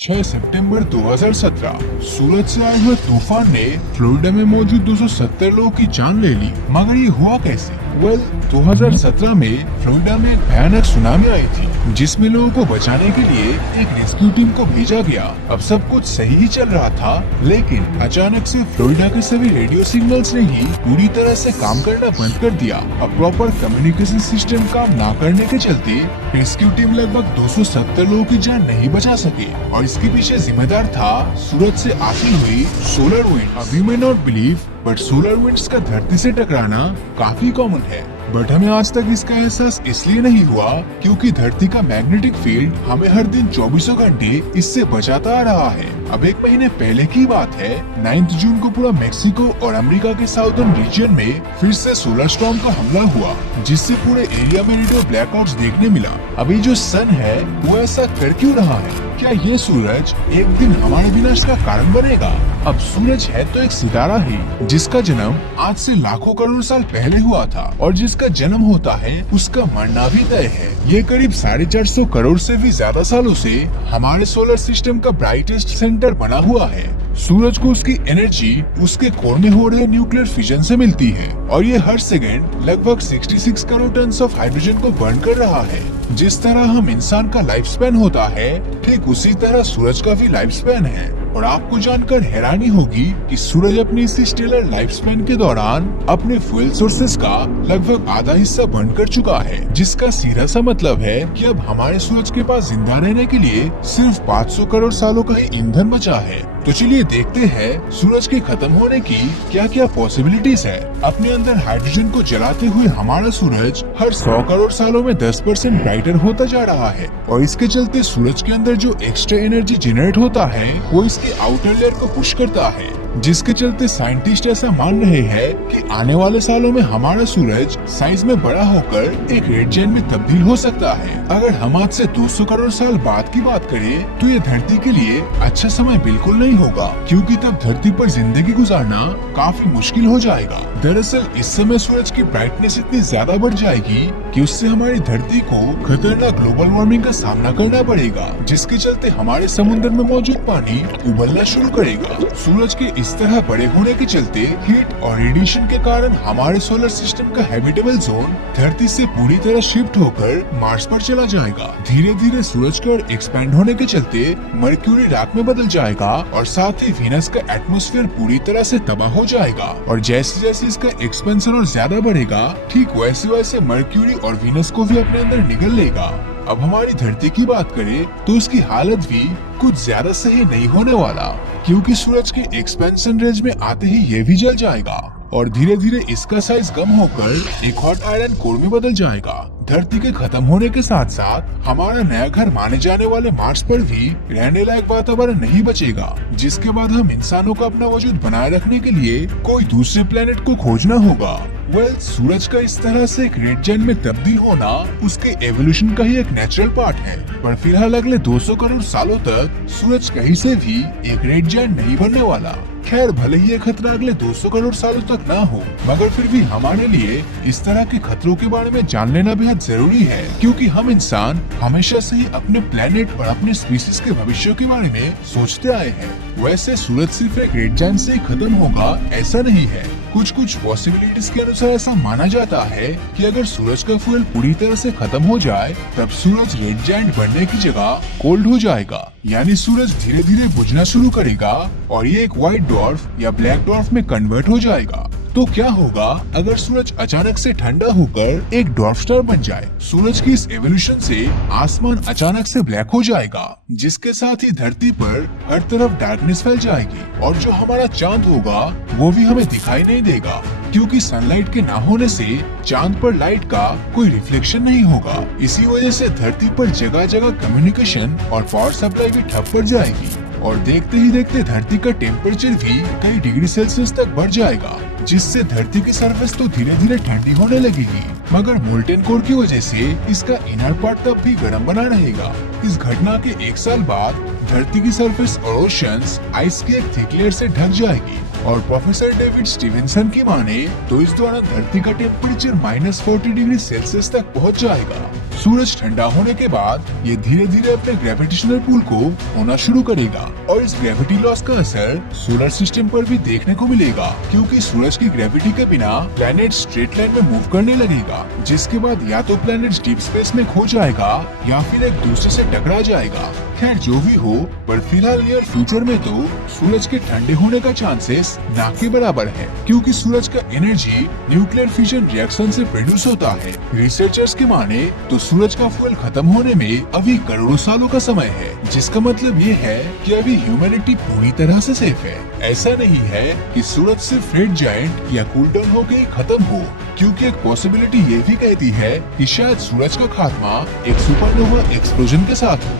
6 सितंबर 2017 सूरज से आए हुए तूफान ने फ्लोरिडा में मौजूद 270 लोगों की जान ले ली। मगर ये हुआ कैसे? 2017 में फ्लोरिडा में एक भयानक सुनामी आई थी, जिसमें लोगों को बचाने के लिए एक रेस्क्यू टीम को भेजा गया। अब सब कुछ सही ही चल रहा था, लेकिन अचानक से फ्लोरिडा के सभी रेडियो सिग्नल्स ने ही पूरी तरह से काम करना बंद कर दिया। अब प्रॉपर कम्युनिकेशन सिस्टम काम न करने के चलते रेस्क्यू टीम लगभग 270 लोगों की जान नहीं बचा सके, और इसके पीछे जिम्मेदार था सूरज से आती हुई सोलर विंड। अब you may not believe, but solar winds का धरती से टकराना काफी कॉमन है, बट हमें आज तक इसका एहसास इसलिए नहीं हुआ क्योंकि धरती का मैग्नेटिक फील्ड हमें हर दिन 24 घंटे इससे बचाता आ रहा है। अब एक महीने पहले की बात है, 9 जून को पूरा मेक्सिको और अमेरिका के साउथर्न रीजन में फिर से सोलर स्टॉर्म का हमला हुआ, जिससे पूरे एरिया में रेडियो ब्लैकआउट्स देखने मिला। अभी जो सन है वो ऐसा कर क्यों रहा है? क्या ये सूरज एक दिन हमारे विनाश का कारण बनेगा? अब सूरज है तो एक सितारा है जिसका जन्म आज से लाखों करोड़ साल पहले हुआ था, और जिसका जन्म होता है उसका मरना भी तय है। ये करीब 450 करोड़ से भी ज्यादा सालों से हमारे सोलर सिस्टम का ब्राइटेस्ट सेंटर बना हुआ है। सूरज को उसकी एनर्जी उसके कोर में हो रहे न्यूक्लियर फिजन से मिलती है, और ये हर सेकंड लगभग 66 करोड़ टन ऑफ हाइड्रोजन को बर्न कर रहा है। जिस तरह हम इंसान का लाइफ स्पैन होता है, ठीक उसी तरह सूरज का भी लाइफ स्पैन है। और आपको जानकर हैरानी होगी कि सूरज अपनी इस स्टेलर लाइफ स्पैन के दौरान अपने फ्यूल सोर्सेज का लगभग आधा हिस्सा बर्न कर चुका है, जिसका सीधा सा मतलब है कि अब हमारे सूरज के पास जिंदा रहने के लिए सिर्फ 500 करोड़ सालों का ही ईंधन बचा है। तो चलिए देखते हैं सूरज के खत्म होने की क्या क्या पॉसिबिलिटीज है। अपने अंदर हाइड्रोजन को जलाते हुए हमारा सूरज हर 100 करोड़ सालों में 10% ब्राइटर होता जा रहा है, और इसके चलते सूरज के अंदर जो एक्स्ट्रा एनर्जी जनरेट होता है वो इसके आउटर लेयर को पुश करता है, जिसके चलते साइंटिस्ट ऐसा मान रहे हैं कि आने वाले सालों में हमारा सूरज साइज में बड़ा होकर एक रेड जायंट में तब्दील हो सकता है। अगर हम आज से 200 करोड़ साल बाद की बात करें तो ये धरती के लिए अच्छा समय बिल्कुल नहीं होगा, क्योंकि तब धरती पर जिंदगी गुजारना काफी मुश्किल हो जाएगा। दरअसल इस समय सूरज की ब्राइटनेस इतनी ज्यादा बढ़ जाएगी कि उससे हमारी धरती को खतरनाक ग्लोबल वार्मिंग का सामना करना पड़ेगा, जिसके चलते हमारे समुद्र में मौजूद पानी उबलना शुरू करेगा। सूरज के इस तरह बड़े होने के चलते हीट और रेडिएशन के कारण हमारे सोलर सिस्टम का हैबिटेबल जोन धरती से पूरी तरह शिफ्ट होकर मार्स पर चला जाएगा। धीरे धीरे सूरज की ओर एक्सपैंड होने के चलते मर्क्यूरी राख में बदल जाएगा, और साथ ही वीनस का एटमॉस्फेयर पूरी तरह से तबाह हो जाएगा। और जैसे जैसे इसका एक्सपेंशन और ज्यादा बढ़ेगा, ठीक वैसे वैसे मर्क्यूरी और वीनस को भी अपने अंदर निगल लेगा। अब हमारी धरती की बात करें तो इसकी हालत भी कुछ ज्यादा सही नहीं होने वाला, क्योंकि सूरज के एक्सपेंशन रेंज में आते ही ये भी जल जाएगा, और धीरे धीरे इसका साइज कम होकर एक हॉट आयरन कोर में बदल जाएगा। धरती के खत्म होने के साथ साथ हमारा नया घर माने जाने वाले मार्स पर भी रहने लायक वातावरण नहीं बचेगा, जिसके बाद हम इंसानों को अपना वजूद बनाए रखने के लिए कोई दूसरे प्लेनेट को खोजना होगा। सूरज का इस तरह से एक रेड जायंट में तब्दील होना उसके एवोल्यूशन का ही एक नेचुरल पार्ट है, पर फिलहाल अगले 200 करोड़ सालों तक सूरज कहीं से भी एक रेड जायंट नहीं बनने वाला। खैर, भले ही ये खतरा अगले 200 करोड़ सालों तक ना हो, मगर फिर भी हमारे लिए इस तरह के खतरों के बारे में जान लेना बेहद जरूरी है, क्योंकि हम इंसान हमेशा से ही अपने प्लेनेट और अपने स्पीसीज के भविष्य के बारे में सोचते आए हैं। वैसे सूरज सिर्फ एक रेड जायंट से ही खत्म होगा ऐसा नहीं है। कुछ पॉसिबिलिटीज के अनुसार ऐसा माना जाता है कि अगर सूरज का फ्यूल पूरी तरह से खत्म हो जाए, तब सूरज रेड जायंट बनने की जगह कोल्ड हो जाएगा, यानी सूरज धीरे धीरे बुझना शुरू करेगा और ये एक व्हाइट ड्वार्फ या ब्लैक ड्वार्फ में कन्वर्ट हो जाएगा। तो क्या होगा अगर सूरज अचानक से ठंडा होकर एक ड्वार्फ स्टार बन जाए? सूरज की इस एवोल्यूशन से आसमान अचानक से ब्लैक हो जाएगा, जिसके साथ ही धरती पर हर तरफ डार्कनेस फैल जाएगी, और जो हमारा चांद होगा वो भी हमें दिखाई नहीं देगा, क्योंकि सनलाइट के ना होने से चांद पर लाइट का कोई रिफ्लेक्शन नहीं होगा। इसी वजह से धरती पर जगह जगह कम्युनिकेशन और पावर सप्लाई भी ठप पड़ जाएगी, और देखते ही देखते धरती का टेम्परेचर भी कई डिग्री सेल्सियस तक बढ़ जाएगा, जिससे धरती की सरफेस तो धीरे धीरे ठंडी होने लगेगी, मगर मोल्टेन कोर की वजह से इसका इनर पार्ट तब भी गर्म बना रहेगा। इस घटना के 1 साल बाद धरती की सरफेस और ओशंस आइस की एक थिक लेयर से ढक जाएगी, और प्रोफेसर डेविड स्टीवेंसन की माने तो इस दौरान धरती का टेम्परेचर -40 डिग्री सेल्सियस तक पहुंच जाएगा। सूरज ठंडा होने के बाद ये धीरे धीरे अपने ग्रेविटेशनल पुल को होना शुरू करेगा और इस ग्रेविटी लॉस का असर सोलर सिस्टम पर भी देखने को मिलेगा, क्योंकि सूरज की ग्रेविटी के बिना प्लैनेट स्ट्रेट लाइन में मूव करने लगेगा, जिसके बाद या तो प्लैनेट डीप स्पेस में खो जाएगा या फिर एक दूसरे से टकरा जाएगा। खैर जो भी हो, पर फिलहाल नियर फ्यूचर में तो सूरज के ठंडे होने का चांसेस ना के बराबर है, क्योंकि सूरज का एनर्जी न्यूक्लियर फिशन रिएक्शन से प्रोड्यूस होता है। रिसर्चर्स के माने तो सूरज का फ्यूल खत्म होने में अभी करोड़ों सालों का समय है, जिसका मतलब ये है कि अभी ह्यूमैनिटी पूरी तरह से सेफ है। ऐसा नहीं है कि सूरज सिर्फ रेड जायंट या कूल डाउन होके ही खत्म हो, क्योंकि एक पॉसिबिलिटी ये भी कहती है कि शायद सूरज का खात्मा एक सुपरनोवा एक्सप्लोजन के साथ हो।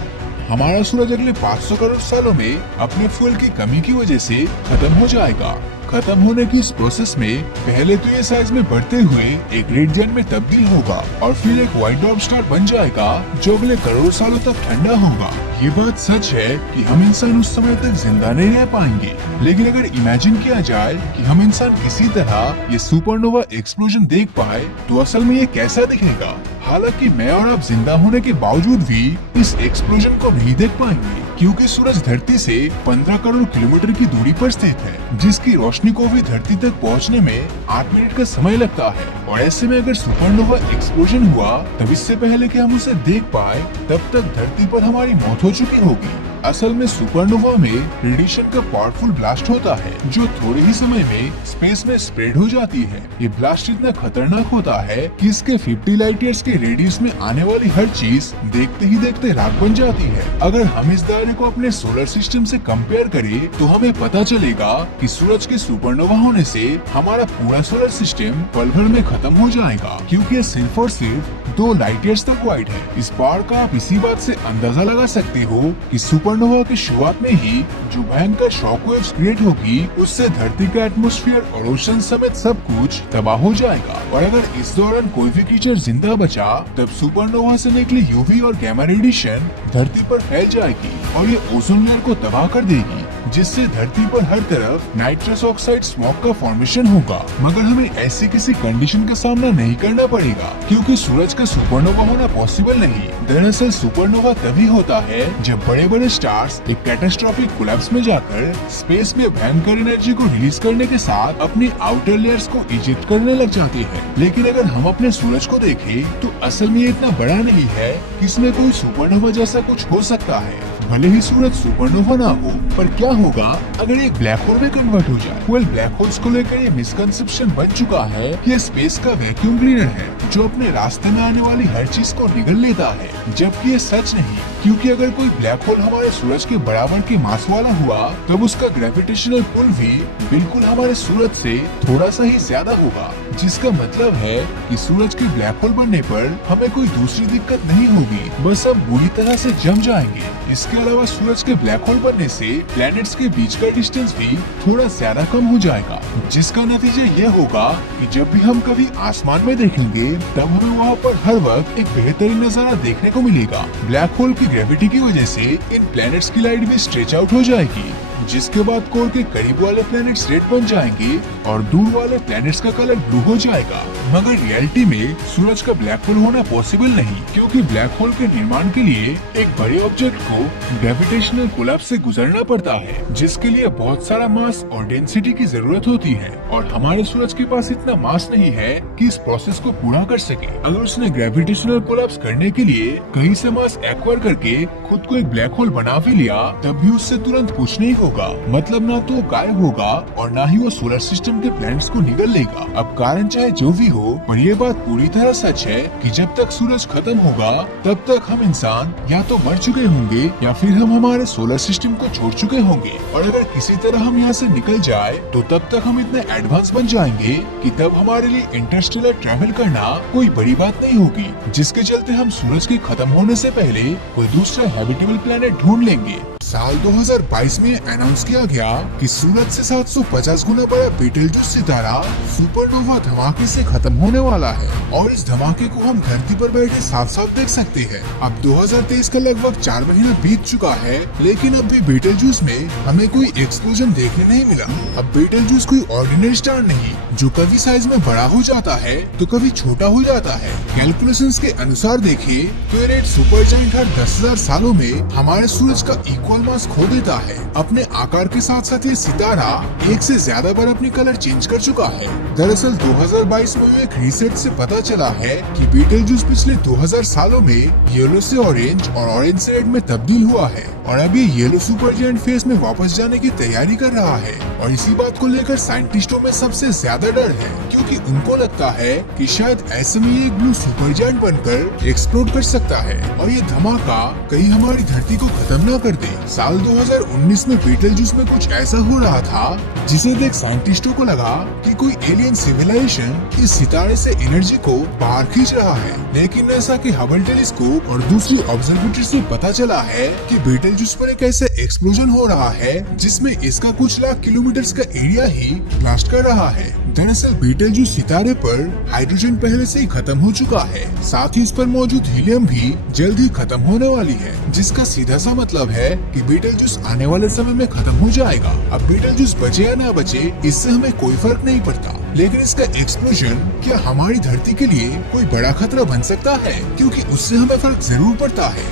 हमारा सूरज अगले 500 करोड़ सालों में अपने फ्यूल की कमी की वजह से खत्म हो जाएगा। खत्म होने की इस प्रोसेस में पहले तो ये साइज में बढ़ते हुए एक रेड जायंट में तब्दील होगा और फिर एक व्हाइट ड्वार्फ स्टार बन जाएगा जो अगले करोड़ों सालों तक ठंडा होगा। ये बात सच है कि हम इंसान उस समय तक जिंदा नहीं रह पाएंगे, लेकिन अगर इमेजिन किया जाए कि हम इंसान किसी तरह ये सुपरनोवा एक्सप्लोजन देख पाए तो असल में ये कैसा दिखेगा। हालांकि मैं और आप जिंदा होने के बावजूद भी इस एक्सप्लोजन को नहीं देख पाएंगे, क्योंकि सूरज धरती से 15 करोड़ किलोमीटर की दूरी पर स्थित है, जिसकी रोशनी को भी धरती तक पहुंचने में 8 मिनट का समय लगता है। और ऐसे में अगर सुपरनोवा एक्सप्लोजन हुआ तब इससे पहले कि हम उसे देख पाए तब तक धरती पर हमारी मौत हो चुकी होगी। असल में सुपरनोवा में रेडिएशन का पावरफुल ब्लास्ट होता है जो थोड़े ही समय में स्पेस में स्प्रेड हो जाती है। ये ब्लास्ट इतना खतरनाक होता है कि इसके 50 लाइट ईयर्स के रेडियस में आने वाली हर चीज देखते ही देखते राख बन जाती है। अगर हम इस दायरे को अपने सोलर सिस्टम से कंपेयर करें तो हमें पता चलेगा कि सूरज के सुपरनोवा होने से हमारा पूरा सोलर सिस्टम पल भर में खत्म हो जाएगा, क्योंकि ये सिर्फ और सिर्फ 2 लाइट ईयर्स तक वाइड है। इस पावर का आप इसी बात से अंदाजा लगा सकते हो कि सुपरनोवा की शुरुआत में ही जो भयंकर शॉक वेव्स क्रिएट होगी उससे धरती का एटमॉस्फेयर और ओशन समेत सब कुछ तबाह हो जाएगा। और अगर इस दौरान कोई भी क्रीचर जिंदा बचा तब सुपरनोवा से निकली यूवी और गैमा रेडिएशन धरती पर फैल जाएगी और ये ओजोन लेयर को तबाह कर देगी, जिससे धरती पर हर तरफ नाइट्रस ऑक्साइड स्मोक का फॉर्मेशन होगा। मगर हमें ऐसी किसी कंडीशन का सामना नहीं करना पड़ेगा, क्योंकि सूरज का सुपरनोवा होना पॉसिबल नहीं। दरअसल सुपरनोवा तभी होता है जब बड़े बड़े स्टार्स एक कैटास्ट्रॉफिक कोलैप्स में जाकर स्पेस में भयंकर एनर्जी को रिलीज करने के साथ अपनी आउटर लेयर्स को इजेक्ट करने लग जाती है। लेकिन अगर हम अपने सूरज को देखें तो असल में ये इतना बड़ा नहीं है कि इसमें कोई सुपरनोवा जैसा कुछ हो सकता है। भले ही सूरज सुपरनोवा ना हो, पर क्या होगा अगर ये ब्लैक होल में कन्वर्ट हो जाए। वेल, ब्लैक होल्स को लेकर ये मिसकंसेप्शन बन चुका है कि स्पेस का वैक्यूम क्लीनर है जो अपने रास्ते में आने वाली हर चीज को निगल लेता है, जबकि ये सच नहीं, क्योंकि अगर कोई ब्लैक होल हमारे सूरज के बराबर के मास वाला हुआ तब उसका ग्रेविटेशनल पुल भी बिल्कुल हमारे सूरज से थोड़ा सा ही ज्यादा होगा, जिसका मतलब है कि सूरज के ब्लैक होल बनने पर हमें कोई दूसरी दिक्कत नहीं होगी, बस हम बुरी तरह से जम जाएंगे। इसके अलावा सूरज के ब्लैक होल बनने से प्लैनेट्स के बीच का डिस्टेंस भी थोड़ा ज्यादा कम हो जाएगा, जिसका नतीजा ये होगा कि जब भी हम कभी आसमान में देखेंगे तब हमें वहाँ पर हर वक्त एक बेहतरीन नजारा देखने को मिलेगा। ब्लैक होल की ग्रेविटी की वजह से इन प्लैनेट्स की लाइट भी स्ट्रेच आउट हो जाएगी, जिसके बाद कोर के करीब वाले प्लैनेट्स रेड बन जाएंगे और दूर वाले प्लैनेट्स का कलर ब्लू हो जाएगा। मगर रियलिटी में सूरज का ब्लैक होल होना पॉसिबल नहीं, क्योंकि ब्लैक होल के निर्माण के लिए एक बड़े ऑब्जेक्ट को ग्रेविटेशनल कोलैप्स से गुजरना पड़ता है, जिसके लिए बहुत सारा मास और डेंसिटी की जरूरत होती है, और हमारे सूरज के पास इतना मास नहीं है कि इस प्रोसेस को पूरा कर सके। अगर उसने ग्रेविटेशनल कोलैप्स करने के लिए कहीं से मास एक्वायर करके खुद को एक ब्लैक होल बना भी लिया तब भी उससे तुरंत कुछ नहीं होगा, मतलब ना तो गायब होगा और ना ही वो सोलर सिस्टम के प्लैनेट्स को निगल लेगा। अब कारण चाहे जो भी हो, पर ये बात पूरी तरह सच है कि जब तक सूरज खत्म होगा तब तक हम इंसान या तो मर चुके होंगे या फिर हम हमारे सोलर सिस्टम को छोड़ चुके होंगे। और अगर किसी तरह हम यहाँ से निकल जाए तो तब तक हम इतने एडवांस बन जाएंगे कि तब हमारे लिए इंटरस्टेलर ट्रैवल करना कोई बड़ी बात नहीं होगी, जिसके चलते हम सूरज के खत्म होने से पहले कोई दूसरा हैबिटेबल प्लैनेट ढूंढ लेंगे। साल 2022 में अनाउंस किया गया कि सूरज से 750 गुना बड़ा बीटलजूस सितारा सुपरनोवा धमाके से खत्म होने वाला है और इस धमाके को हम धरती पर बैठे साफ साफ देख सकते हैं। अब 2023 का लगभग 4 महीना बीत चुका है, लेकिन अब भी बीटलजूस में हमें कोई एक्सप्लोजन देखने नहीं मिला। अब बीटलजूस कोई ऑर्डिनरी स्टार नहीं जो कभी साइज में बड़ा हो जाता है तो कभी छोटा हो जाता है। कैलकुलेशंस के अनुसार देखें तो ये रेड सुपर जायंट हर 10,000 सालों में हमारे सूरज का इक्वल मास खो देता है। अपने आकार के साथ साथ ये सितारा एक से ज्यादा बार अपनी कलर चेंज कर चुका है। दरअसल 2022 में एक रिसर्च से पता चला है कि बीटलजूस पिछले 2000 सालों में येलो से ऑरेंज और ऑरेंज से रेड में तब्दील हुआ है और अब ये येलो सुपर जायंट फेज में वापस जाने की तैयारी कर रहा है। और इसी बात को लेकर साइंटिस्टों में सबसे ज्यादा डर है, क्योंकि उनको लगता है कि शायद ऐसे में ये ब्लू सुपर जायंट बनकर एक्सप्लोड कर सकता है और ये धमाका कहीं हमारी धरती को खत्म न कर दे। साल 2019 में बीटलजूस में कुछ ऐसा हो रहा था जिसे देख साइंटिस्टों को लगा कि कोई एलियन सिविलाइजेशन इस सितारे से एनर्जी को बाहर खींच रहा है। लेकिन ऐसा कि हबल टेलीस्कोप और दूसरी ऑब्जर्वेटरी से पता चला है कि बीटलजूस पर एक ऐसे एक्सप्लोजन हो रहा है जिसमें इसका कुछ लाख किलोमीटर का एरिया ही ब्लास्ट कर रहा है। दरअसल बीटलजूस सितारे पर हाइड्रोजन पहले से ही खत्म हो चुका है, साथ ही इस पर मौजूद हीलियम भी जल्द ही खत्म होने वाली है, जिसका सीधा सा मतलब है कि बीटलजूस आने वाले समय में खत्म हो जाएगा। अब बीटलजूस बचे या ना बचे इससे हमें कोई फर्क नहीं पड़ता, लेकिन इसका एक्सप्लोजन क्या हमारी धरती के लिए कोई बड़ा खतरा बन सकता है, क्योंकि उससे हमें फर्क जरूर पड़ता है।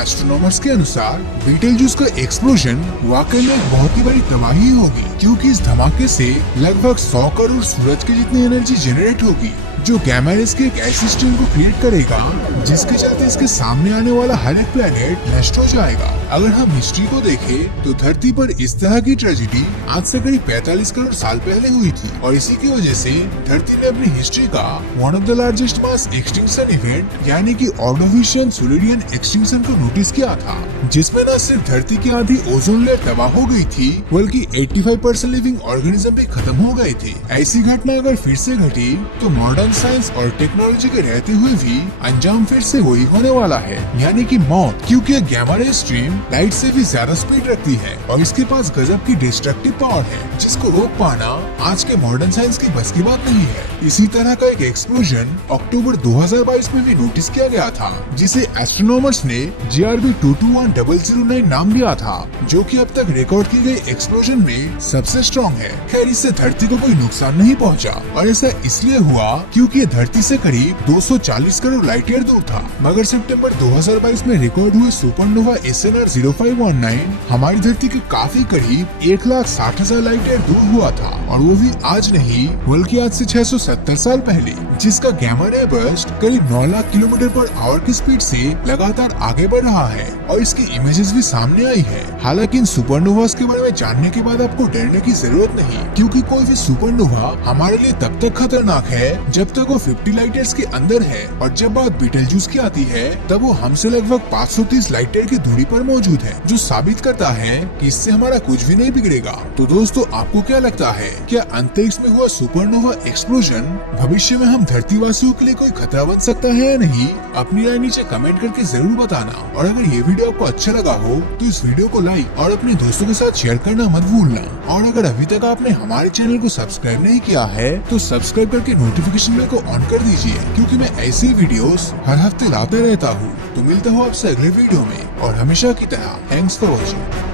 एस्ट्रोनॉमर्स के अनुसार बीटलजूस का एक्सप्लोजन वाकई में एक बहुत ही बड़ी तबाही होगी, क्योंकि इस धमाके से लगभग 100 करोड़ सूरज के जितनी एनर्जी जनरेट होगी, जो गैमा रेज के एक ऐसी स्ट्रीम को क्रिएट करेगा जिसके चलते इसके सामने आने वाला हर एक प्लेनेट नष्ट हो जाएगा। अगर हम हिस्ट्री को देखें तो धरती पर इस तरह की ट्रेजेडी आज से करीब 45 करोड़ साल पहले हुई थी और इसी की वजह से धरती ने अपनी हिस्ट्री का one of the largest mass extinction event यानी कि ऑर्डोविशियन सोलिडियन एक्सटिंक्शन को नोटिस किया था, जिसमें न सिर्फ धरती की आधी ओजोन लेयर तबाह हो गई थी बल्कि 85% लिविंग ऑर्गेनिज्म भी खत्म हो गए थे। ऐसी घटना अगर फिर से घटी तो मॉडर्न साइंस और टेक्नोलॉजी के रहते हुए भी अंजाम फिर से वही होने वाला है, यानी कि मौत, क्योंकि गैमा रे स्ट्रीम लाइट से भी ज्यादा स्पीड रखती है और इसके पास गजब की डिस्ट्रक्टिव पावर है, जिसको रोक पाना आज के मॉडर्न साइंस की बस की बात नहीं है। इसी तरह का एक एक्सप्लोजन अक्टूबर 2022 में भी नोटिस किया गया था, जिसे एस्ट्रोनॉमर्स ने GRB 221009 नाम दिया था, जो कि अब तक रिकॉर्ड की गई एक्सप्लोजन में सबसे स्ट्रॉन्ग है। खैर इससे धरती को कोई नुकसान नहीं पहुंचा और ऐसा इसलिए हुआ क्योंकि ये धरती से करीब 240 करोड़ लाइट ईयर दूर था। मगर सितंबर 2022 में रिकॉर्ड हुए सुपरनोवा SNR 0519 हमारी धरती के काफी करीब 1,60,000 लाइट ईयर दूर हुआ था, और वो भी आज नहीं बल्कि आज से 670 साल पहले, जिसका गैमा रे बर्स्ट करीब 9 लाख किलोमीटर पर आवर की स्पीड से लगातार आगे बढ़ रहा है और इसकी इमेजेस भी सामने आई है। हालांकि इन सुपरनोवास के बारे में जानने के बाद आपको डरने की जरूरत नहीं, क्योंकि कोई भी सुपरनोवा हमारे लिए तब तक खतरनाक है जब तक वो 50 लाइट ईयर्स के अंदर है, और जब बात बीटलजूस की आती है तब वो हमसे लगभग 530 लाइट ईयर की दूरी पर मौजूद है, जो साबित करता है कि इससे हमारा कुछ भी नहीं बिगड़ेगा। तो दोस्तों आपको क्या लगता है, क्या अंतरिक्ष में हुआ सुपरनोवा एक्सप्लोजन भविष्य में हम धरतीवासियों के लिए कोई खतरा बन सकता है या नहीं? अपनी राय नीचे कमेंट करके जरूर बताना, और अगर ये वीडियो आपको अच्छा लगा हो तो इस वीडियो को लाइक और अपने दोस्तों के साथ शेयर करना मत भूलना। और अगर अभी तक आपने हमारे चैनल को सब्सक्राइब नहीं किया है तो सब्सक्राइब करके नोटिफिकेशन बेल को ऑन कर दीजिए, क्योंकि मैं ऐसी वीडियोस हर हफ्ते लाता रहता हूँ। तो मिलता हूँ आपसे अगले वीडियो में, और हमेशा की तरह थैंक्स फॉर वॉचिंग।